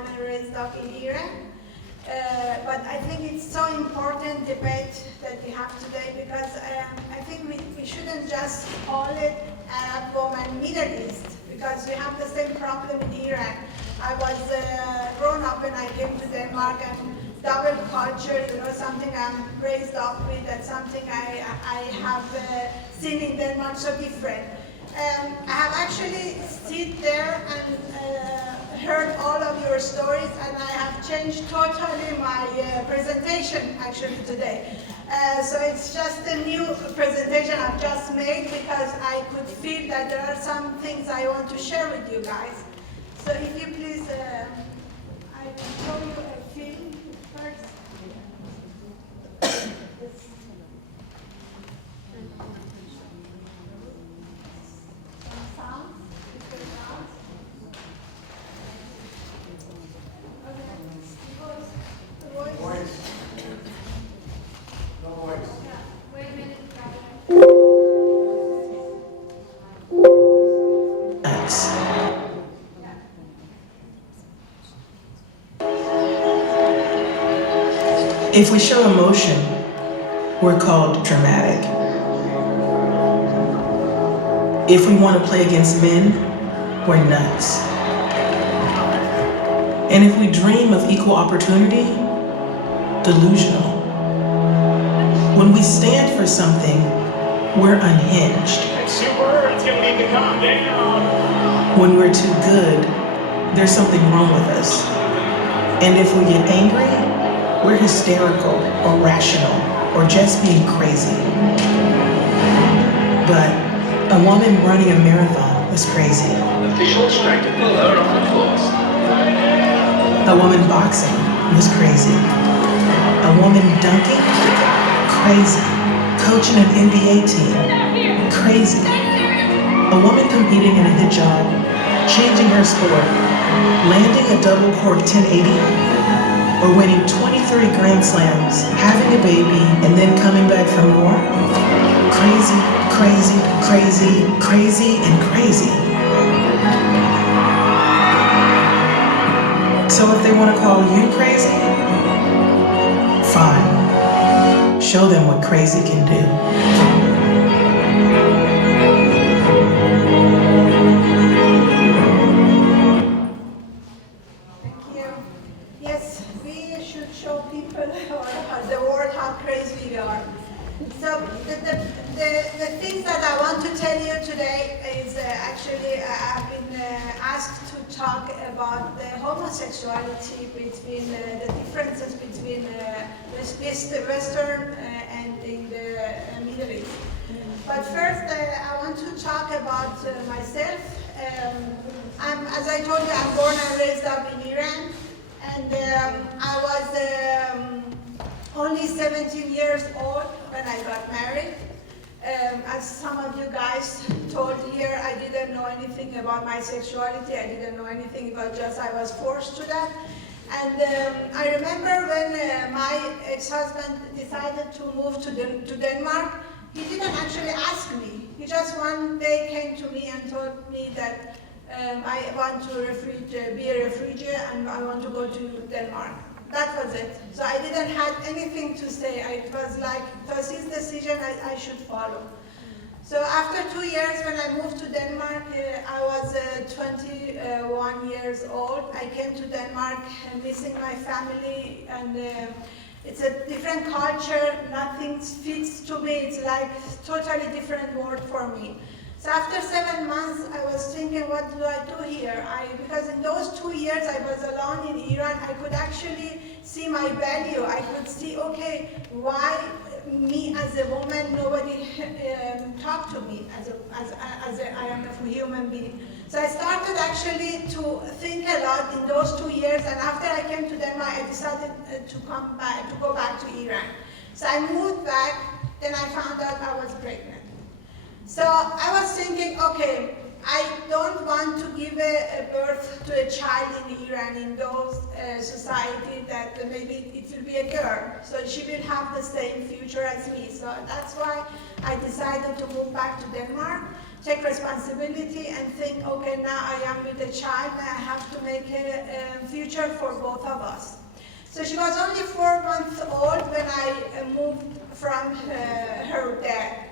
born and raised up in Iran. But I think it's so important debate that we have today because I think we shouldn't just call it Arab woman Middle East because we have the same problem in Iran. I was grown up when I came to Denmark and double culture, something I'm raised up with, that's something I have seen in Denmark so different. I have actually sit there and heard all of your stories and I have changed totally my presentation actually today. So it's just a new presentation I've just made because I could feel that there are some things I want to share with you guys. So if you please, I will show you a film first. If we show emotion, we're called dramatic. If we want to play against men, we're nuts. And if we dream of equal opportunity, delusional. When we stand for something, we're unhinged. Super, it's gonna need to calm down. When we're too good, there's something wrong with us. And if we get angry, we're hysterical or rational or just being crazy. But a woman running a marathon is crazy. Official extracted the load on the course. A woman boxing was crazy. A woman dunking, crazy. Coaching an NBA team, crazy. A woman competing in a hijab, changing her sport, landing a double cork 1080, or winning 23 Grand Slams, having a baby, and then coming back for more? Crazy, crazy, crazy, crazy, and crazy. So if they want to call you crazy, fine. Show them what crazy can do. The things that I want to tell you today is actually I've been asked to talk about the homosexuality between the differences between Western and in the Middle East. But first I want to talk about myself. As I told you, I'm born and raised up in Iran, and I was only 17 years old when I got married. As some of you guys told here, I didn't know anything about my sexuality. I didn't know anything about I was forced to that. And I remember when my ex-husband decided to move to Denmark, he didn't actually ask me. He just one day came to me and told me that I want to be a refugee and I want to go to Denmark. That was it. So I didn't have anything to say. It was like, it was his decision, I should follow. So after 2 years, when I moved to Denmark, I was 21 years old. I came to Denmark missing my family, and it's a different culture. Nothing fits to me. It's like totally different world for me. So after 7 months, I was thinking, what do I do here? Because in those 2 years I was alone in Iran, I could actually see my value. I could see, okay, why me as a woman, nobody talked to me as I am a human being. So I started actually to think a lot in those 2 years, and after I came to Denmark, I decided to go back to Iran. So I moved back, then I found out I was pregnant. So I was thinking, okay, I don't want to give a birth to a child in Iran in those society that maybe it will be a girl. So she will have the same future as me. So that's why I decided to move back to Denmark. take responsibility and think, okay, now I am with a child and I have to make a future for both of us. So she was only 4 months old when I moved from her dad.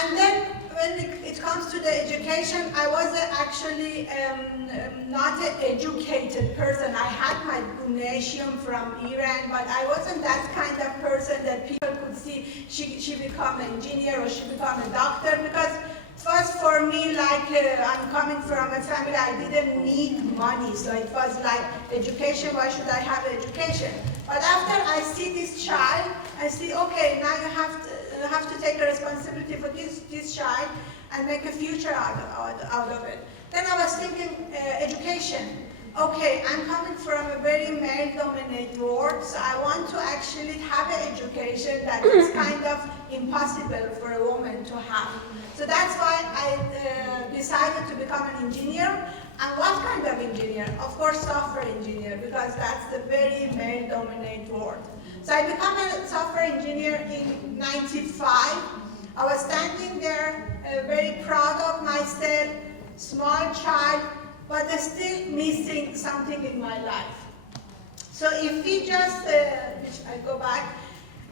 And then when it comes to the education, I was actually not an educated person. I had my gymnasium from Iran, but I wasn't that kind of person that people could see she become an engineer or she become a doctor, because it was for me like I'm coming from a family, I didn't need money. So it was like education, why should I have education? But after I see this child, I see, okay, now you have to take a responsibility for this child and make a future out of it. Then I was thinking education. Okay, I'm coming from a very male-dominated world, so I want to actually have an education that is kind of impossible for a woman to have. So that's why I decided to become an engineer. And what kind of engineer? Of course, software engineer, because that's the very male-dominated world. So I became a software engineer in '95. I was standing there, very proud of myself, small child, but still missing something in my life. So if we just, which I go back,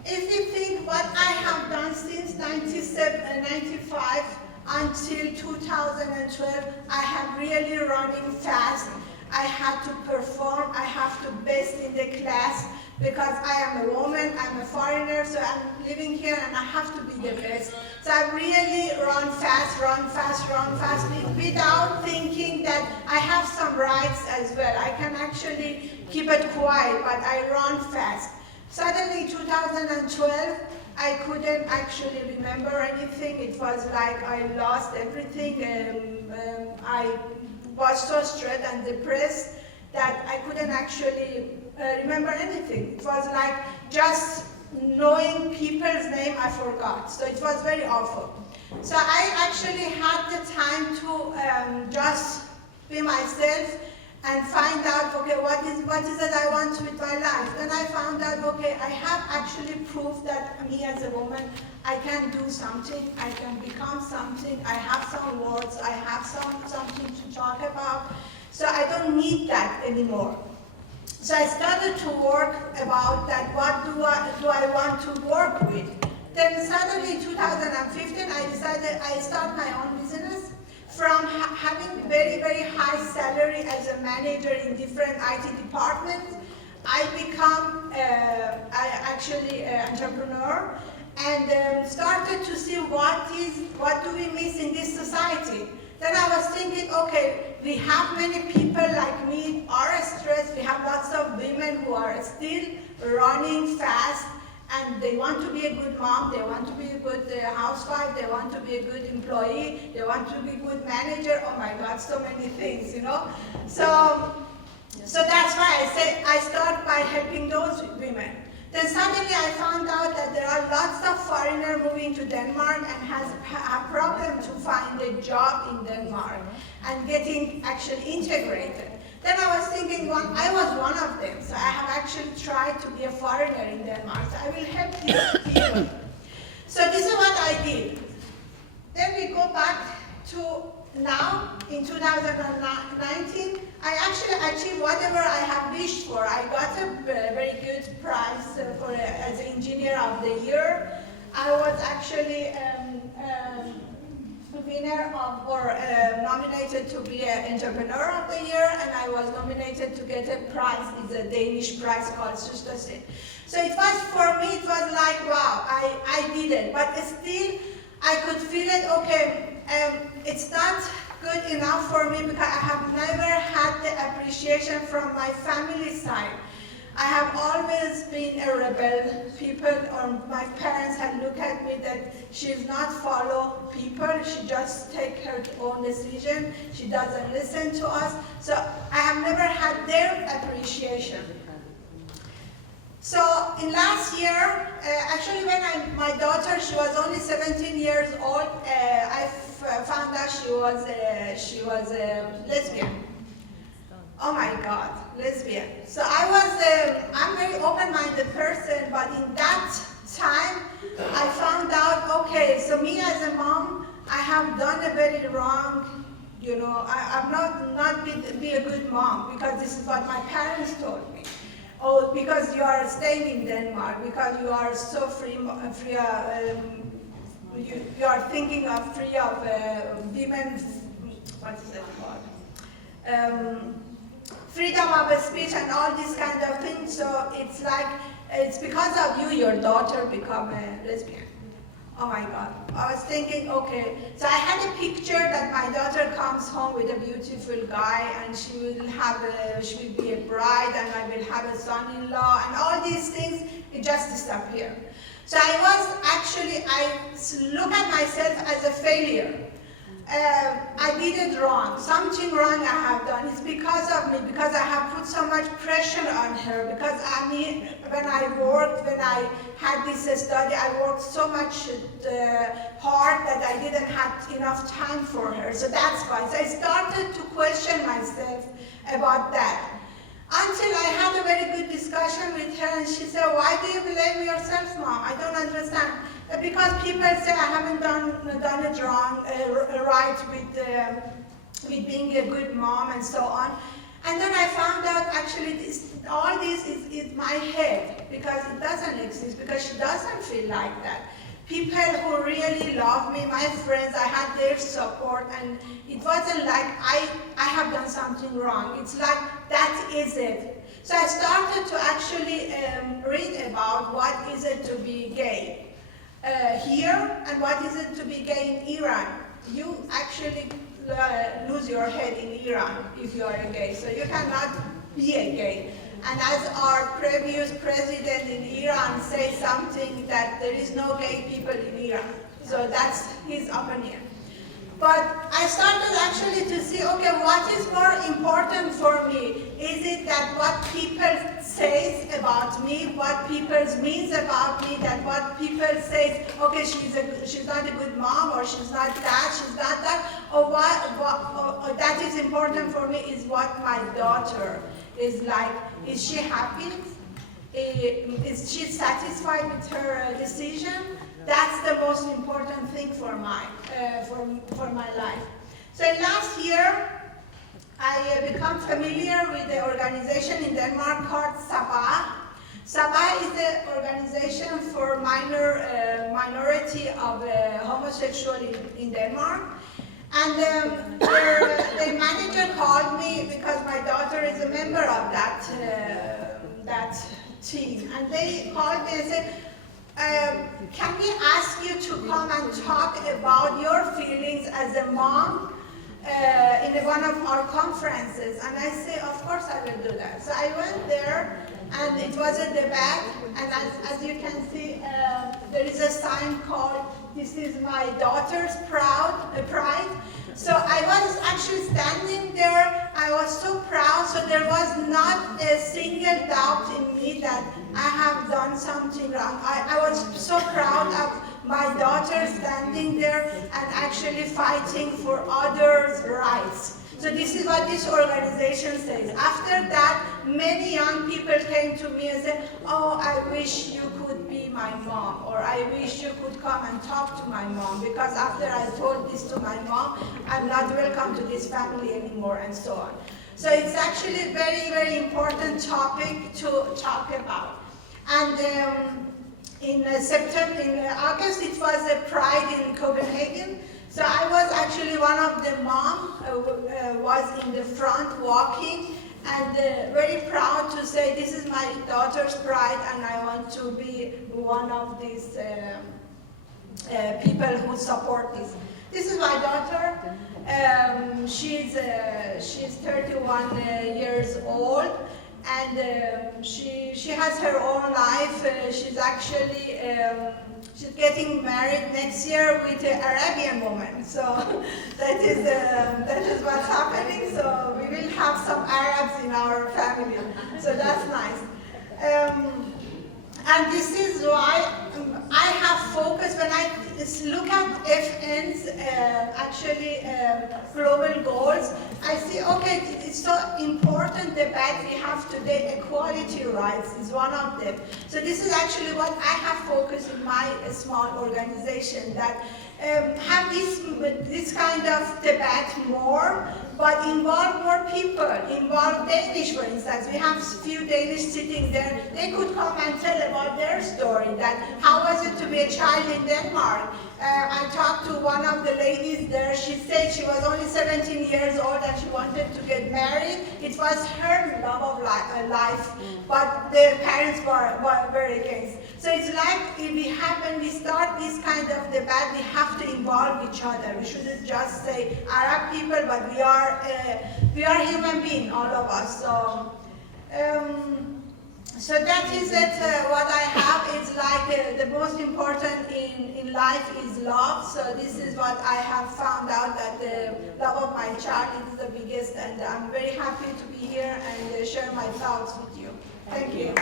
if we think what I have done since 95 until 2012, I have really running fast. I had to perform, I have to best in the class, because I am a woman, I'm a foreigner, so I'm living here and I have to be the best. So I really run fast, without thinking that I have some rights as well. I can actually keep it quiet, but I run fast. Suddenly, 2012, I couldn't actually remember anything. It was like I lost everything. I was so stressed and depressed that I couldn't actually remember anything. It was like just knowing people's name I forgot. So it was very awful. So I actually had the time to just be myself and find out, okay, what is it I want with my life? Then I found out, okay, I have actually proved that me as a woman, I can do something, I can become something, I have some words, I have something to talk about. So I don't need that anymore. So I started to work about that, what do I want to work with? Then suddenly in 2015, I decided I start my own business. From having very, very high salary as a manager in different IT departments, I become actually an entrepreneur and started to see what do we miss in this society. Then I was thinking, okay, we have many people like me are stressed. We have lots of women who are still running fast, and they want to be a good mom, they want to be a good housewife, they want to be a good employee, they want to be a good manager. Oh my God, so many things, you know. So that's why I say I start by helping those women. Then suddenly I found out that there are lots of foreigners moving to Denmark and has a problem to find a job in Denmark and getting actually integrated. Then I was thinking, I was one of them, so I have actually tried to be a foreigner in Denmark, so I will help these people. So this is what I did. Then we go back to now, in 2019, I actually achieved whatever I have wished for. I got a very good prize as an engineer of the year. I was actually winner of, or nominated to be an entrepreneur of the year, and I was nominated to get a prize. It's a Danish prize called Søstersind. So it was, for me, it was like, wow, I did it. But still, I could feel it, okay, it's not good enough for me because I have never had the appreciation from my family side. I have always been a rebel. People, or my parents had looked at me that she's not follow people, she just take her own decision, she doesn't listen to us. So I have never had their appreciation. So in last year, actually when my daughter, she was only 17 years old, I found out she was a lesbian. Oh my God, lesbian. So I'm a very open-minded person, but in that time, I found out, okay, so me as a mom, I wrong, you know, I'm not be a good mom because this is what my parents told me. Oh, because you are staying in Denmark, because you are so free, you are thinking of free of women's, what is that called? Freedom of speech and all these kind of things. So it's like, it's because of you, your daughter become a lesbian. Oh my God. I was thinking, okay. So I had a picture that my daughter comes home with a beautiful guy and she will be a bride and I will have a son-in-law and all these things, it just disappeared. So I look at myself as a failure. I did it wrong. Something wrong I have done. It's because of me, because I have put so much pressure on her, because when I had this study, I worked so much hard that I didn't have enough time for her. So that's why. So I started to question myself about that. Until I had a very good discussion with her and she said, why do you blame yourself, Mom? I don't understand. Because people say I haven't done it wrong, right with being a good mom and so on. And then I found out actually all this is my head, because it doesn't exist, because she doesn't feel like that. People who really love me, my friends, I had their support, and it wasn't like I have done something wrong. It's like, that is it. So I started to actually read about what is it to be gay here, and what is it to be gay in Iran. You actually lose your head in Iran if you are a gay, so you cannot be a gay. And as our previous president in Iran said something, that there is no gay people in Iran. So that's his opinion. But I started actually to see, okay, what is more important for me? Is it that what people say about me, what people means about me, that what people say, okay, she's not a good mom, or she's not that, she's not that, or what that is important for me is what my daughter is like. Is she happy? Is she satisfied with her decision? That's the most important thing for my life. So last year, I become familiar with the organization in Denmark called Saba. Saba is the organization for minority of homosexual in Denmark. And the manager called me because my daughter is a member of that team. And they called me and said, can we ask you to come and talk about your feelings as a mom in one of our conferences? And I said, of course I will do that. So I went there, and it was a debate, and as you can see, there is a sign called, this is my daughter's pride. So I was actually standing there, I was so proud, so there was not a single doubt in me that I have done something wrong. I was so proud of my daughter standing there and actually fighting for others' rights. So this is what this organization says. After that, many young people came to me and said, oh, I wish you could be my mom, or I wish you could come and talk to my mom, because after I told this to my mom, I'm not welcome to this family anymore, and so on. So it's actually a very, very important topic to talk about. And in August, it was a Pride in Copenhagen. So I was actually one of the moms was in the front walking, and very proud to say this is my daughter's pride, and I want to be one of these people who support this. This is my daughter. She's 31 years old, and she has her own life. She's actually she's getting married next year with an Arabian woman. So that is what's happening. So we will have some Arabs in our family. So that's nice. And this is why I have focused, when I look at FN's global goals, I see, okay, it's so important debate we have today. Equality rights is one of them. So this is actually what I have focused in my small organization, that have this kind of debate more, but involve more people, involve Danish, for instance. We have few Danish sitting there. They could come and tell about their story, that how was it to be a child in Denmark. I talked to one of the ladies there. She said she was only 17 years old and she wanted to get married. It was her love of life, but their parents were very against. So it's like when we start this kind of debate, we have to involve each other. We shouldn't just say Arab people, but we are human beings, all of us. So that is it. What I have is like the most important in life is love. So this is what I have found out, that the love of my child is the biggest, and I'm very happy to be here and share my thoughts with you. Thank you.